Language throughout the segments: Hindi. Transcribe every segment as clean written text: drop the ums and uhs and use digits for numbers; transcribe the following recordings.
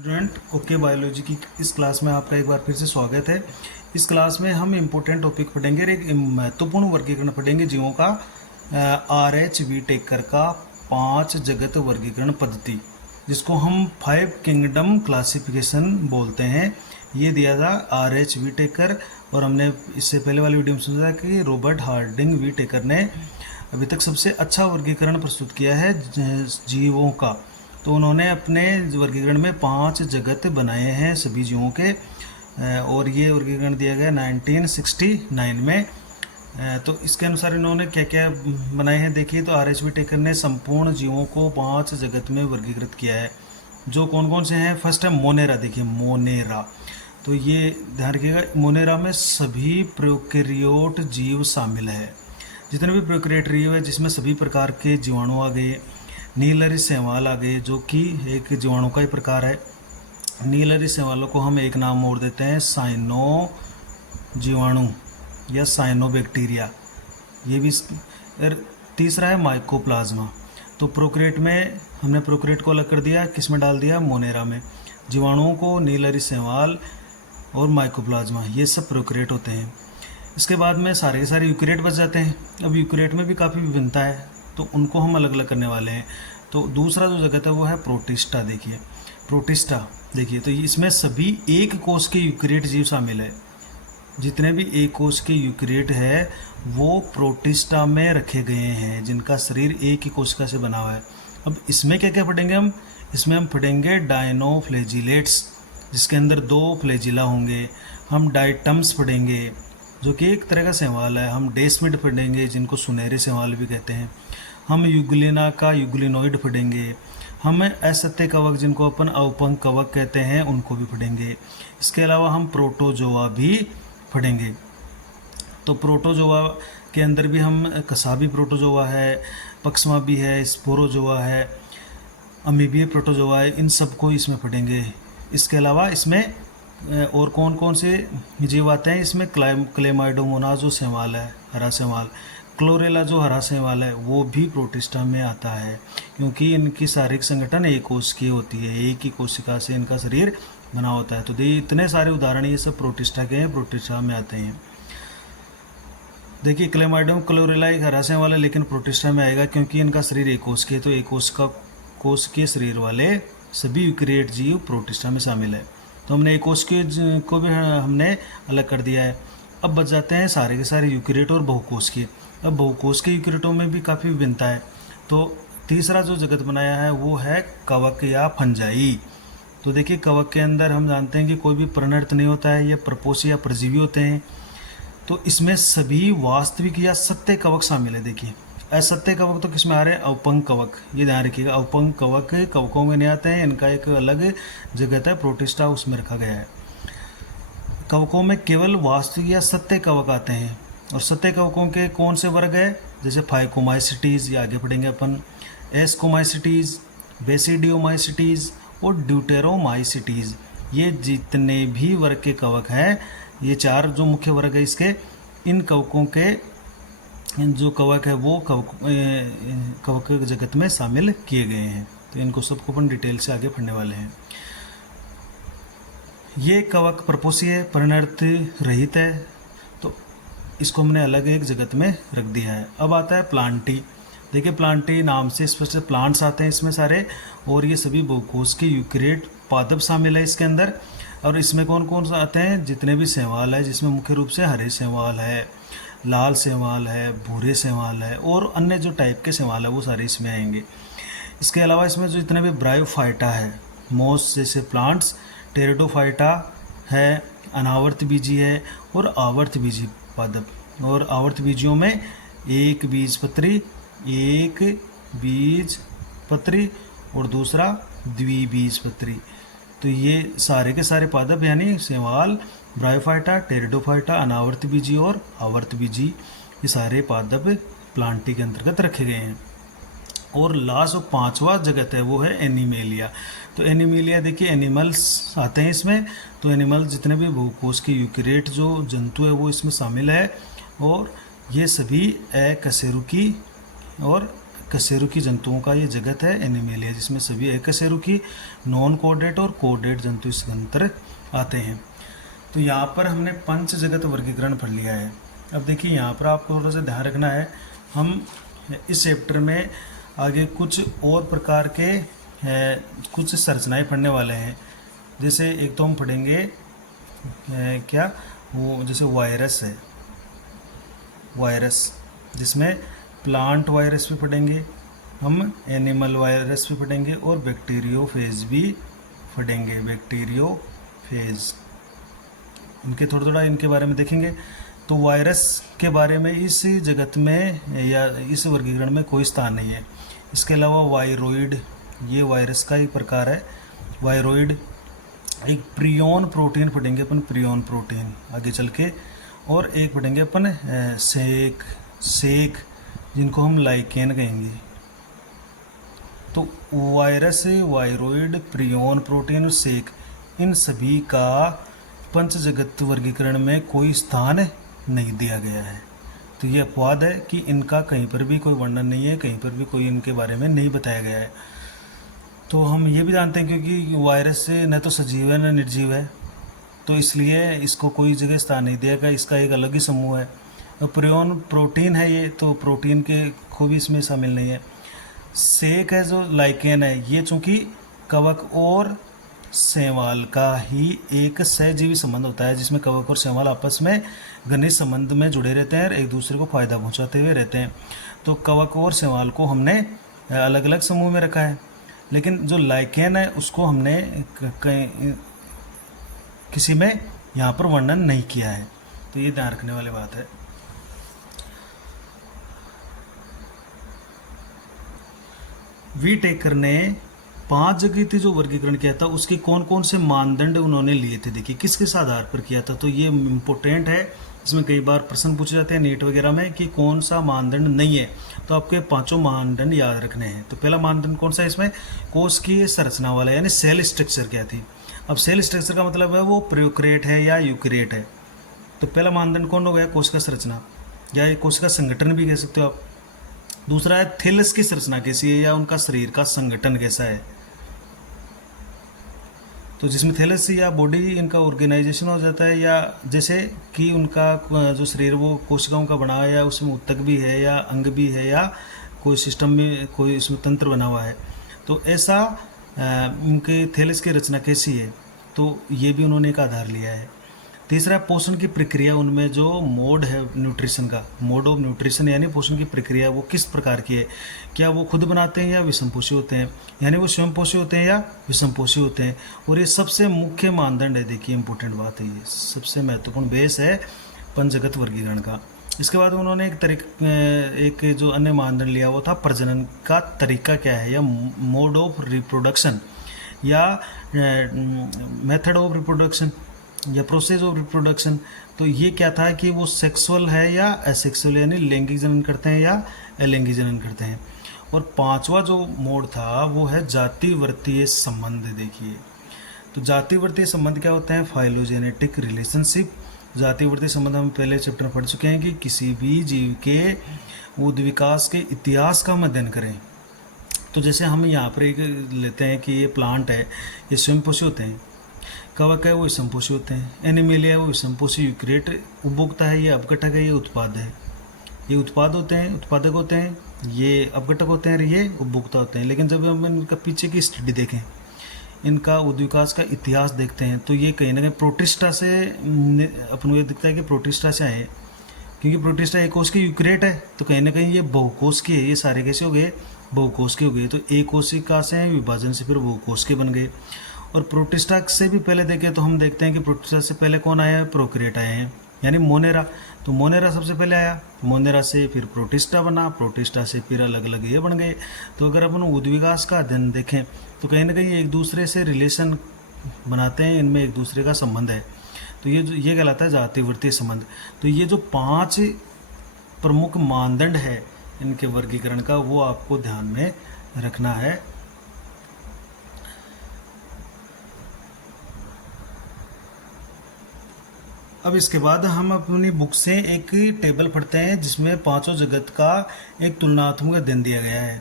स्टूडेंट ओके बायोलॉजी की इस क्लास में आपका एक बार फिर से स्वागत है। इस क्लास में हम इम्पोर्टेंट टॉपिक पढ़ेंगे और एक महत्वपूर्ण वर्गीकरण पढ़ेंगे जीवों का। RH टेकर का 5 जगत वर्गीकरण पद्धति, जिसको हम 5 किंगडम क्लासिफिकेशन बोलते हैं। ये दिया था RH टेकर, और हमने इससे पहले वाली वीडियो में सुना था कि रॉबर्ट हार्डिंग टेकर ने अभी तक सबसे अच्छा वर्गीकरण प्रस्तुत किया है जीवों का। तो उन्होंने अपने वर्गीकरण में 5 जगत बनाए हैं सभी जीवों के, और ये वर्गीकरण दिया गया 1969 में। तो इसके अनुसार इन्होंने क्या क्या बनाए हैं देखिए। तो RH टेकर ने संपूर्ण जीवों को 5 जगत में वर्गीकृत किया है। जो कौन कौन से हैं? फर्स्ट है मोनेरा। देखिए मोनेरा, तो ये ध्यान रखिएगा, मोनेरा में सभी प्रोकैरियोट जीव शामिल है। जितने भी प्रोकैरियोट जीव है जिसमें सभी प्रकार के जीवाणु आ गए। नीलरी शैवाल आ गए, जो कि एक जीवाणु का ही प्रकार है। नीलरी शैवालों को हम एक नाम और देते हैं साइनो जीवाणु या साइनो बैक्टीरिया, ये भी। और तीसरा है माइकोप्लाज्मा। तो प्रोकैरियोट में हमने प्रोकैरियोट को अलग कर दिया, किस में डाल दिया? मोनेरा में। जीवाणुओं को नीलरी शैवाल और माइकोप्लाज्मा, ये सब प्रोकैरियोट होते हैं। इसके बाद में सारे के सारे यूकैरियोट बच जाते हैं। अब यूकैरियोट में भी काफ़ी विभिन्नता है, तो उनको हम अलग अलग करने वाले हैं। तो दूसरा जो जगत है वो है प्रोटिस्टा। देखिए प्रोटिस्टा, देखिए तो इसमें सभी एक कोश के यूकैरियोट जीव शामिल है। जितने भी एक कोश के यूकैरियोट है वो प्रोटिस्टा में रखे गए हैं, जिनका शरीर एक ही कोशिका से बना हुआ है। अब इसमें क्या क्या पढ़ेंगे हम? इसमें हम पढ़ेंगे डायनोफ्लैजिलेट्स, जिसके अंदर 2 फ्लैजिला होंगे। हम डाइटम्स पढ़ेंगे, जो कि एक तरह का शैवाल है। हम डेस्मिड पढ़ेंगे, जिनको सुनहरे शैवाल भी कहते हैं। हम युग्लिना का युग्लिनोइड पढ़ेंगे। हम असत्य कवक, जिनको अपन अवपंक कवक कहते हैं, उनको भी पढ़ेंगे। इसके अलावा हम प्रोटोजोआ भी पढ़ेंगे। तो प्रोटोजोआ के अंदर भी हम कसाबी प्रोटोजोआ है, पक्समा भी है, स्पोरोजोआ है, अमीबीय प्रोटोजोआ है, इन सबको इसमें पढ़ेंगे। इसके अलावा इसमें और कौन कौन से जीव आते हैं? इसमें क्लेमाइडोमोनास जो शैवाल है, हरा शैवाल, क्लोरेला जो हरा शैवाल है, वो भी प्रोटिस्टा में आता है, क्योंकि इनकी शारीरिक संगठन एक कोश की होती है, एक ही कोशिका से इनका शरीर बना होता है। तो इतने सारे उदाहरण ये सब प्रोटिस्टा के हैं, प्रोटिस्टा में आते हैं। देखिए क्लेमाइडोम क्लोरेला एक हरा शैवाल है, लेकिन प्रोटिस्टा में आएगा क्योंकि इनका शरीर एक कोश के, तो एक कोश के शरीर वाले सभी यूकैरियोट जीव प्रोटिस्टा में शामिल है। तो हमने एक कोश के को भी हमने अलग कर दिया है। अब बच जाते हैं सारे के सारे यूकैरियोट और बहुकोश के। अब बहुकोश के यूकैरियोटों में भी काफ़ी विभिन्नता है। तो तीसरा जो जगत बनाया है वो है कवक या फंजाई। तो देखिए कवक के अंदर हम जानते हैं कि कोई भी प्रणर्थ नहीं होता है, ये परपोषी या परजीवी होते हैं। तो इसमें सभी वास्तविक या सत्य कवक शामिल है। देखिए असत्य कवक तो किसमें आ रहे हैं? अवपंक कवक, ये ध्यान रखिएगा। अवपंक कवक कवकों में नहीं आते हैं, इनका एक अलग जगत है, प्रोटिस्टा, उसमें रखा गया है। कवकों में केवल वास्तविक या सत्य कवक आते हैं। और सत्य कवकों के कौन से वर्ग है? जैसे फाइकोमाइसिटीज, ये आगे पढ़ेंगे अपन, एस्कोमाइसिटीज, बेसिडियोमाइसिटीज और ड्यूटेरोमाइसिटीज। ये जितने भी वर्ग के कवक हैं, ये 4 जो मुख्य वर्ग है इसके, इन कवकों के जो कवक है वो कवक जगत में शामिल किए गए हैं। तो इनको सबको अपन डिटेल से आगे पढ़ने वाले हैं। ये कवक परपोषीय, पर्णर्थ रहित है, तो इसको हमने अलग एक जगत में रख दिया है। अब आता है प्लांटी। देखिए प्लांटी नाम से स्पष्ट प्लांट्स आते हैं इसमें सारे, और ये सभी बहुकोश के यूकैरियोट पादप शामिल है इसके अंदर। और इसमें कौन कौन सा आते हैं? जितने भी शैवाल है, जिसमें मुख्य रूप से हरे शैवाल है, लाल शैवाल है, भूरे शैवाल है, और अन्य जो टाइप के शैवाल है वो सारे इसमें आएंगे। इसके अलावा इसमें जो जितने भी ब्रायोफाइटा है, मोस जैसे प्लांट्स, टेरिडोफाइटा है, अनावर्त बीजी है, और आवर्त बीजी पादप। और आवर्त बीजियों में एक बीजपत्री और दूसरा द्विबीजपत्री। तो ये सारे के सारे पादप यानी शैवाल, ब्रायोफाइटा, टेरिडोफाइटा, अनावर्त बीजी और आवर्त बीजी, ये सारे पादप प्लांटी के अंतर्गत रखे गए हैं। और लास्ट और 5वां जगत है वो है एनिमेलिया। तो एनिमेलिया देखिए एनिमल्स आते हैं इसमें। तो एनिमल जितने भी बहुकोश के यूकैरियोट जो जंतु है वो इसमें शामिल है, और ये सभी अकशेरुकी और कशेरुकी जंतुओं का ये जगत है एनिमेलिया, जिसमें सभी अकशेरुकी, नॉन कोडेट और कोडेट जंतु इस अंतर आते हैं। तो यहाँ पर हमने पंच जगत वर्गीकरण पढ़ लिया है। अब देखिए यहाँ पर आपको थोड़ा सा ध्यान रखना है, हम इस चैप्टर में आगे कुछ और प्रकार के कुछ संरचनाएं पढ़ने वाले हैं। जैसे एक तो हम पढ़ेंगे क्या वो, जैसे वायरस है, वायरस जिसमें प्लांट वायरस भी पढ़ेंगे हम, एनिमल वायरस भी पढ़ेंगे और बैक्टीरियोफेज भी पढ़ेंगे, बैक्टीरियोफेज। इनके थोड़ा इनके बारे में देखेंगे। तो वायरस के बारे में इस जगत में या इस वर्गीकरण में कोई स्थान नहीं है। इसके अलावा वायरोइड, ये वायरस का एक प्रकार है वायरोइड। एक प्रियोन प्रोटीन पढ़ेंगे अपन, प्रियोन प्रोटीन आगे चल के। और एक पढ़ेंगे अपन सेक जिनको हम लाइकेन कहेंगे। तो वायरस, वायरोइड, प्रियोन प्रोटीन और सेक, इन सभी का पंच जगत वर्गीकरण में कोई स्थान नहीं दिया गया है। तो ये अपवाद है कि इनका कहीं पर भी कोई वर्णन नहीं है, कहीं पर भी कोई इनके बारे में नहीं बताया गया है। तो हम ये भी जानते हैं क्योंकि वायरस न तो सजीव है न निर्जीव है, तो इसलिए इसको कोई जगह स्थान नहीं दिया गया, इसका एक अलग ही समूह है। तो प्रियोन प्रोटीन है ये, तो प्रोटीन के को भी इसमें शामिल नहीं है। सेक है जो लाइकेन है, ये चूँकि कवक और शैवाल का ही एक सहजीवी संबंध होता है, जिसमें कवक और शैवाल आपस में घनिष्ठ संबंध में जुड़े रहते हैं और एक दूसरे को फायदा पहुंचाते हुए रहते हैं। तो कवक और शैवाल को हमने अलग अलग समूह में रखा है, लेकिन जो लाइकेन है उसको हमने किसी में यहाँ पर वर्णन नहीं किया है। तो ये ध्यान रखने वाली बात है। वी टेकर ने 5 जगह जो वर्गीकरण किया था उसके कौन कौन से मानदंड उन्होंने लिए थे, देखिए किस किस आधार पर किया था। तो ये इम्पोर्टेंट है, इसमें कई बार प्रश्न पूछे जाते हैं नीट वगैरह में कि कौन सा मानदंड नहीं है, तो आपके 5 मानदंड याद रखने हैं। तो पहला मानदंड कौन सा है इसमें, कोशिकीय संरचना वाला, यानी सेल स्ट्रक्चर क्या थी। अब सेल स्ट्रक्चर का मतलब है वो प्रोकैरियोट है या यूकैरियोट है। तो पहला मानदंड कौन हो गया, कोशिका संरचना, या ये कोशिका संगठन भी कह सकते हो आप। दूसरा है थैलस की संरचना कैसी है, या उनका शरीर का संगठन कैसा है। तो जिसमें थैलस या बॉडी इनका ऑर्गेनाइजेशन हो जाता है, या जैसे कि उनका जो शरीर वो कोशिकाओं का बना है, या उसमें ऊतक भी है या अंग भी है या कोई सिस्टम में कोई इसमें तंत्र बना हुआ है। तो ऐसा उनके थैलस की रचना कैसी है, तो ये भी उन्होंने एक आधार लिया है। तीसरा पोषण की प्रक्रिया, उनमें जो मोड है न्यूट्रिशन का, मोड ऑफ न्यूट्रिशन यानी पोषण की प्रक्रिया वो किस प्रकार की है, क्या वो खुद बनाते हैं या विषमपोषी होते हैं, यानी वो स्वयंपोषी होते हैं या विषमपोषी होते हैं। और ये सबसे मुख्य मानदंड है, देखिए इंपॉर्टेंट बात है, ये सबसे महत्वपूर्ण बेस है पंचगत वर्गीकरण का। इसके बाद उन्होंने एक जो अन्य मानदंड लिया वो था प्रजनन का तरीका क्या है, या मोड ऑफ रिप्रोडक्शन, या मेथड ऑफ रिप्रोडक्शन, या प्रोसेस ऑफ रिप्रोडक्शन। तो ये क्या था कि वो सेक्सुअल है या असेक्सुअल, यानी लैंगिक जनन करते हैं या अलैंगिक जनन करते हैं। और 5वां जो मोड था वो है जातिवर्तीय संबंध। देखिए तो जातिवर्तीय संबंध क्या होते हैं, फाइलोजेनेटिक रिलेशनशिप। जातिवर्तीय संबंध हम पहले चैप्टर में पढ़ चुके हैं कि किसी भी जीव के उद्विकास के इतिहास का हम अध्ययन करें। तो जैसे हम यहाँ पर एक लेते हैं कि ये प्लांट है, ये स्वयंपोषी होते हैं, कवक है वो विषमपोषी होते हैं, एनिमेलिया है वो विषमपोषी, यूकैरियोट उपभोक्ता है, ये अपघटक है, ये उत्पाद है। ये उत्पाद होते हैं, उत्पादक होते हैं, ये अपघटक होते हैं, ये उपभोक्ता होते हैं। लेकिन जब हम इनका पीछे की स्टडी देखें, इनका उद्विकास का इतिहास देखते हैं, तो ये कहीं ना कहीं प्रोटिस्टा से अपन को ये दिखता है कि प्रोटिस्टा से आए, क्योंकि प्रोटिस्टा एक कोश की यूकैरियोट है, तो कहीं ना कहीं ये बहुकोश की है। ये सारे कैसे हो गए, बहुकोश के हो गए। तो एक कोशिका से विभाजन से फिर बहुकोश के बन गए। और प्रोटिस्टा से भी पहले देखें तो हम देखते हैं कि प्रोटिस्टा से पहले कौन आया है, प्रोकैरियोट आए हैं, यानी मोनेरा। तो मोनेरा सबसे पहले आया, मोनेरा से फिर प्रोटिस्टा बना, प्रोटिस्टा से फिर अलग अलग ये बन गए। तो अगर अपन उद्विकास का अध्ययन देखें तो कहीं ना कहीं एक दूसरे से रिलेशन बनाते हैं, इनमें एक दूसरे का संबंध है। तो ये कहलाता है जातिवर्तीय संबंध। तो ये जो 5 प्रमुख मानदंड है इनके वर्गीकरण का, वो आपको ध्यान में रखना है। अब इसके बाद हम अपनी बुक से एक टेबल पढ़ते हैं जिसमें पांचों जगत का एक तुलनात्मक अध्ययन दिया गया है।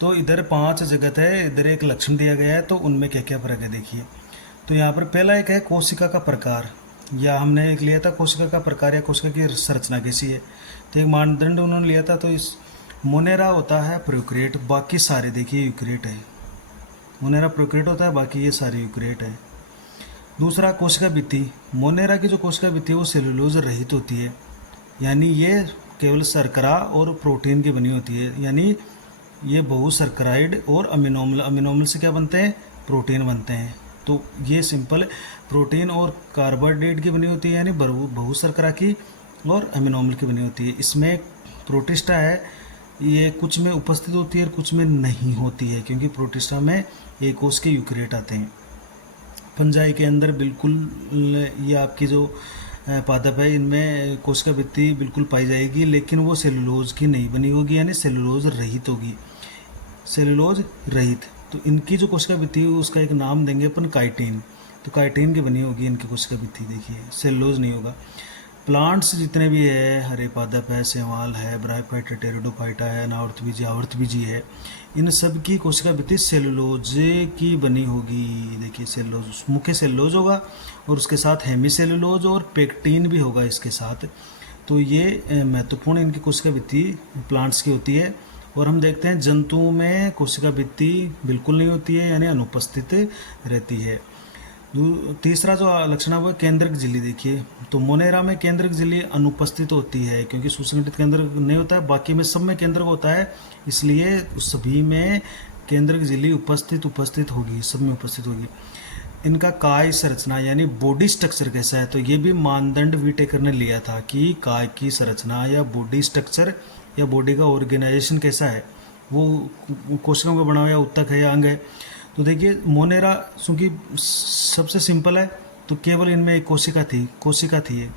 तो इधर 5 जगत है, इधर एक लक्षण दिया गया है, तो उनमें क्या क्या फर्क है देखिए। तो यहाँ पर पहला एक है कोशिका का प्रकार, या हमने एक लिया था कोशिका का प्रकार या कोशिका की संरचना कैसी है। तो एक मानदंड उन्होंने लिया था, तो इस मोनेरा होता है प्रोक्रिएट, बाकी सारे देखिए यूक्रिएट है। मोनेरा प्रोक्रिएट होता है, बाकी ये सारे यूक्रिएट है। दूसरा कोशिका भित्ति, मोनेरा की जो कोशिका भित्ति है वो सेलुलोज रहित होती है, यानी ये केवल शर्करा और प्रोटीन की बनी होती है, यानी ये बहुशर्कराइड और अमीनोमल, अमीनोमल से क्या बनते हैं, प्रोटीन बनते हैं। तो ये सिंपल प्रोटीन और कार्बोहाइड्रेट की बनी होती है, यानी बहुशर्करा की और अमीनोमल की बनी होती है। इसमें प्रोटिस्टा है, ये कुछ में उपस्थित होती है और कुछ में नहीं होती है, क्योंकि प्रोटिस्टा में एक कोश के यूक्रिएट आते हैं। फंजाई के अंदर बिल्कुल ये आपकी जो पादप है इनमें कोशिका भित्ति बिल्कुल पाई जाएगी, लेकिन वो सेलुलोज की नहीं बनी होगी, यानी सेलुलोज रहित होगी, सेलुलोज रहित। तो इनकी जो कोशिका भित्ति है उसका एक नाम देंगे अपन काइटिन। तो काइटिन की बनी होगी इनकी कोशिका भित्ति, देखिए सेलुलोज नहीं होगा। प्लांट्स जितने भी है, हरे पादप है, शैवाल है, ब्रायोफाइटा, टेरिडोफाइटा है, अनावर्तबीजी, आवर्तबीजी है, इन सब की कोशिका भित्ति सेलुलोज की बनी होगी। देखिए सेलुलोज, मुख्य सेलुलोज होगा और उसके साथ हेमी सेलुलोज और पेक्टिन भी होगा इसके साथ। तो ये महत्वपूर्ण इनकी कोशिका भित्ति प्लांट्स की होती है। और हम देखते हैं जंतुओं में कोशिका भित्ति बिल्कुल नहीं होती है, यानी अनुपस्थित रहती है। तीसरा जो लक्षण है वो केंद्रक झिल्ली, देखिए तो मोनेरा में केंद्रक झिल्ली अनुपस्थित होती है, क्योंकि सुसंगठित केंद्रक नहीं होता है, बाकी में सब में केंद्रक होता है, इसलिए सभी में केंद्रक झिल्ली उपस्थित होगी, सब में उपस्थित होगी। इनका काय संरचना यानी बॉडी स्ट्रक्चर कैसा है, तो ये भी मानदंड वीटेकर ने लिया था कि काय की संरचना या बॉडी स्ट्रक्चर या बॉडी का ऑर्गेनाइजेशन कैसा है, वो कोशिकाओं का बना हुआ या उत्तक है या अंग है। तो देखिए मोनेरा चूँकि सबसे सिंपल है, तो केवल इनमें एक कोशिका थी ये।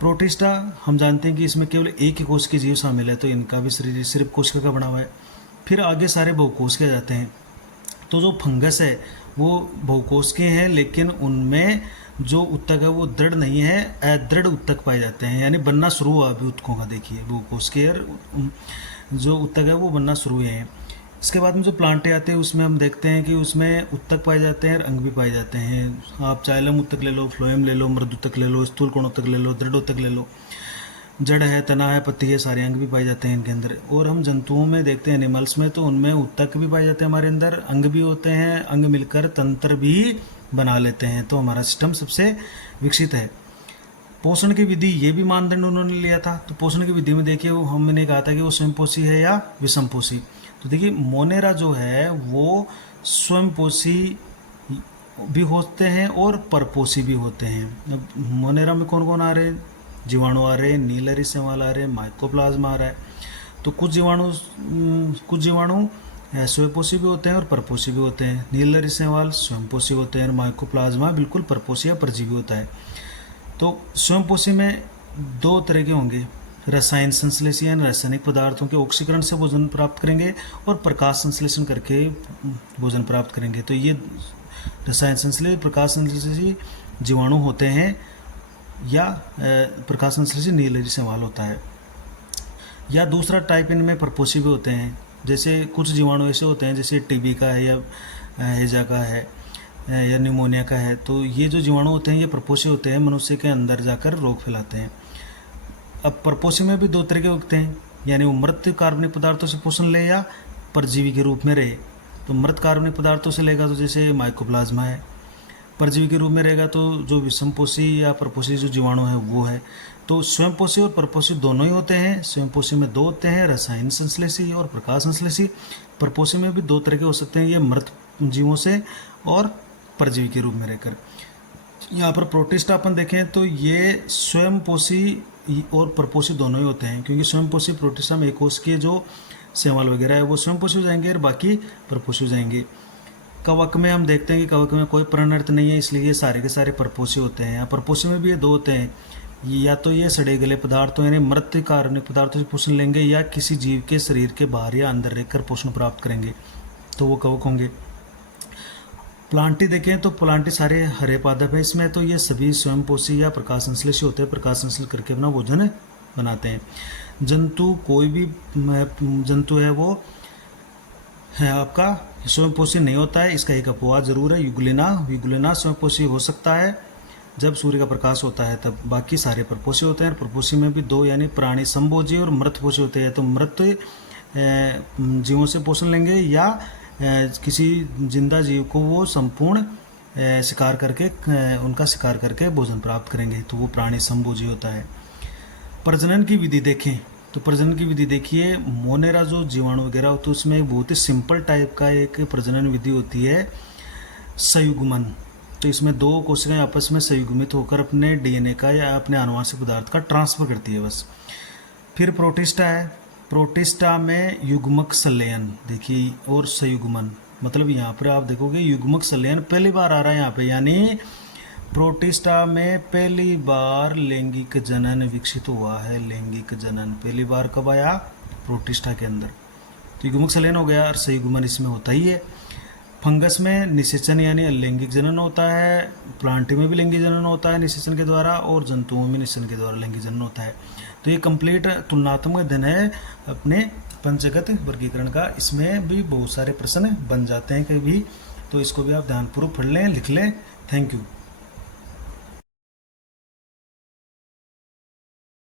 प्रोटिस्टा हम जानते हैं कि इसमें केवल एक ही कोश के जीव शामिल है, तो इनका भी शरीर सिर्फ कोशिका का बना हुआ है। फिर आगे सारे बहुकोश के जाते हैं। तो जो फंगस है वो बहुकोश के हैं, लेकिन उनमें जो उत्तक है वो दृढ़ नहीं है, अदृढ़ उत्तक पाए जाते हैं, यानी बनना शुरू हुआ अभी उत्तकों का। देखिए बहुकोश के जो उत्तक है वो बनना शुरू हुए हैं। इसके बाद में जो प्लांटे आते हैं उसमें हम देखते हैं कि उसमें उत्तक पाए जाते हैं और अंग भी पाए जाते हैं। आप चाइलम उत्तक ले लो, फ्लोएम ले लो, मृद उत्तक ले लो, स्थूल कोण उत्तक ले लो, दृढ़ उत्तक ले लो, जड़ है, तना है, पत्ती है, सारे अंग भी पाए जाते हैं इनके अंदर। और हम जंतुओं में देखते हैं एनिमल्स में, तो उनमें उत्तक भी पाए जाते हैं हमारे अंदर, अंग भी होते हैं, अंग मिलकर तंत्र भी बना लेते हैं। तो हमारा सिस्टम सबसे विकसित है। पोषण की विधि, ये भी मानदंड उन्होंने लिया था। तो पोषण की विधि में देखिए वो हमने कहा था कि वो स्वयंपोषी है या विषमपोषी। तो देखिए मोनेरा जो है वो स्वयंपोषी भी होते हैं और परपोषी भी होते हैं। अब मोनेरा में कौन कौन आ रहे हैं, जीवाणु आ रहे हैं, नीलरी शैवाल आ रहे हैं, माइकोप्लाज्मा आ रहा है। तो कुछ जीवाणु स्वयंपोषी भी होते हैं और परपोषी भी होते हैं। नीलरी शैवाल स्वयंपोषी होते हैं और माइकोप्लाज्मा बिल्कुल परपोषी या परजीवी होता है। तो स्वयंपोषी में 2 तरह के होंगे, रसायन संश्लेषण यानी रासायनिक पदार्थों के ऑक्सीकरण से भोजन प्राप्त करेंगे और प्रकाश संश्लेषण करके भोजन प्राप्त करेंगे। तो ये रसायन संश्लेषी, प्रकाश संश्लेषी जीवाणु होते हैं या प्रकाश संश्लेषी नीलरी शैवाल होता है। या दूसरा टाइप इनमें परपोषी भी होते हैं, जैसे कुछ जीवाणु ऐसे होते हैं जैसे टीबी का है या हैजा का है या निमोनिया का है। तो ये जो जीवाणु होते हैं ये परपोषी होते हैं, मनुष्य के अंदर जाकर रोग फैलाते हैं। अब परपोषी में भी 2 तरह के उगते हैं, यानी वो मृत कार्बनिक पदार्थों से पोषण ले या परजीवी के रूप में रहे। तो मृत कार्बनिक पदार्थों से लेगा तो जैसे माइकोप्लाज्मा है, परजीवी के रूप में रहेगा तो जो विषमपोषी या परपोषी जो जीवाणु है वो है। तो स्वयंपोषी और परपोषी दोनों ही होते हैं। स्वयंपोषी में 2 होते हैं, रसायन संश्लेषी और प्रकाश संश्लेषी। परपोषी में भी 2 तरह के हो सकते हैं, ये मृत जीवों से और परजीवी के रूप में रहकर। यहाँ पर प्रोटिस्टा अपन देखें तो ये स्वयंपोषी और परपोषी दोनों ही होते हैं, क्योंकि स्वयंपोषी प्रोटिस्टा में एक कोश के जो शैवाल वगैरह है वो स्वयंपोषी हो जाएंगे और बाकी परपोषी हो जाएंगे। कवक में हम देखते हैं कि कवक में कोई प्राणर्थ नहीं है, इसलिए ये सारे के सारे परपोषी होते हैं। यहाँ परपोषी में भी ये 2 होते हैं, या तो ये सड़े गले पदार्थों यानी मृत कार्बनिक पदार्थों से पोषण लेंगे या किसी जीव के शरीर के बाहर या अंदर रहकर पोषण प्राप्त करेंगे, तो वो कवक होंगे। प्लांटी देखें तो प्लांटी सारे हरे पादप है इसमें, तो ये सभी स्वयंपोषी या प्रकाश संश्लेषी होते हैं, प्रकाश संश्लेषण करके अपना भोजन बनाते हैं। जंतु, कोई भी जंतु है वो है आपका स्वयंपोषी नहीं होता है, इसका एक अपवाद जरूर है, युगुलिना स्वयंपोषी हो सकता है जब सूर्य का प्रकाश होता है तब, बाकी सारे परपोषी होते हैं। परपोषी में भी दो यानी प्राणी संभोजी और मृतपोषी होते हैं। तो मृत जीवों से पोषण लेंगे या किसी जिंदा जीव को वो संपूर्ण शिकार करके उनका शिकार करके भोजन प्राप्त करेंगे, तो वो प्राणी संभोजी होता है। प्रजनन की विधि देखें तो प्रजनन की विधि देखिए, मोनेरा जो जीवाणु वगैरह होते हैं उसमें बहुत ही सिंपल टाइप का एक प्रजनन विधि होती है, संयुग्मन। तो इसमें दो कोशिकाएं आपस में संयुग्मित होकर अपने डीएनए का या अपने आनुवंशिक पदार्थ का ट्रांसफर करती है बस। फिर प्रोटिस्टा है, प्रोटिस्टा में युग्मक संलयन देखिए और संयुग्मन, मतलब यहाँ पर आप देखोगे युग्मक संलयन पहली बार आ रहा है यहाँ पे, यानी प्रोटिस्टा में पहली बार लैंगिक जनन विकसित हुआ है। लैंगिक जनन पहली बार कब आया? प्रोटिस्टा के अंदर। तो युग्मक संलयन हो गया और संयुग्मन इसमें होता ही है। फंगस में निषेचन यानी लैंगिक जनन होता है, प्लांट में भी लैंगिक जनन होता है निषेचन के द्वारा, और जंतुओं में निषेचन के द्वारा लैंगिक जनन होता है। तो ये कंप्लीट तुलनात्मक अध्ययन है अपने पंचगत वर्गीकरण का। इसमें भी बहुत सारे प्रश्न बन जाते हैं कभी, तो इसको भी आप ध्यानपूर्वक पढ़ लें, लिख लें। Thank you.